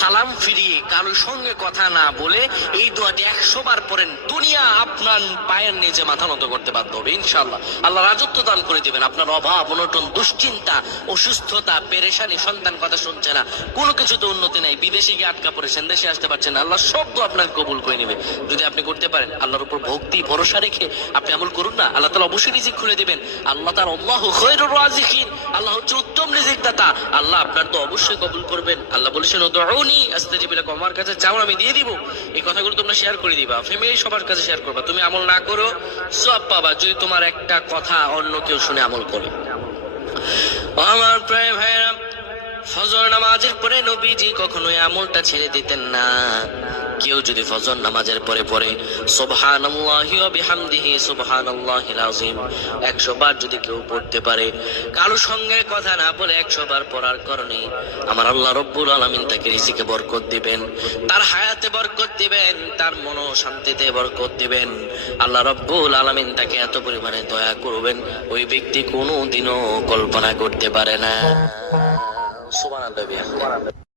সালাম ফিরিয়ে কারোর সঙ্গে কথা না বলে এই দোয়াটি 100 বার পড়েন, দুনিয়া আপনার পায়ের নিচে মাথা নত করতে বাধ্য হবে ইনশাআল্লাহ। আল্লাহ রাজত্ব দান করে দিবেন। আপনার অভাব অনটন, দুশ্চিন্তা, অসুস্থতা, পেরেশানি, সন্তান কথা শুনছে না, কোনো কিছুতে উন্নতি নাই, বিদেশে গিয়ে আটকা পড়েছেন, দেশে আসতে পারছেন না, আল্লাহ সব দোয়া আপনার কবুল করে নেবে যদি আপনি করতে পারেন। আল্লাহর উপর ভক্তি ভরসা রেখে আপনি আমল করুন না, আল্লাহ তাআলা অবশ্যই রিজিক খুলে দিবেন। আল্লাহ তাআলা আল্লাহু খায়রুর রাযিকিন, আল্লাহ হচ্ছে উত্তম রিজিক দাতা। আল্লাহ আপনার তো অবশ্যই কবুল করবেন। আল্লাহ বলেছেন উদউনি আস্তাজিব লাকুম, আমার কাছে চাও আমি দিয়ে দিব। এই কথাগুলো তোমরা শেয়ার করে দিবা, ফ্যামিলি সবার কাছে শেয়ার করবা। তুমি আমল না করো সওয়াব পাবা যদি তোমার একটা কথা অন্য কেউ শুনে আমল করে। আমার প্রিয় ভাইরা, ফজর নামাজের পরে নবীজি কখনোই আমলটা ছেড়ে দিতেন না। কেউ যদি ফজর নামাজের পরে পড়ে সুবহানাল্লাহি ওয়া বিহামদিহি সুবহানাল্লাহিল আযীম 100 বার যদি কেউ পড়তে পারে, কারো সঙ্গে কথা না বলে 100 বার পড়ার কারণে আমার আল্লাহ রব্বুল আলামিন তাকে রিজিকে বরকত দিবেন, তার হায়াতে বরকত দিবেন, তার মনো শান্তিতে বরকত দিবেন। আল্লাহ রব্বুল আলামিন তাকে এত পরিমাণে দয়া করবেন ওই ব্যক্তি কোনোদিনও কল্পনা করতে পারে না। সুবহানাল্লাহ।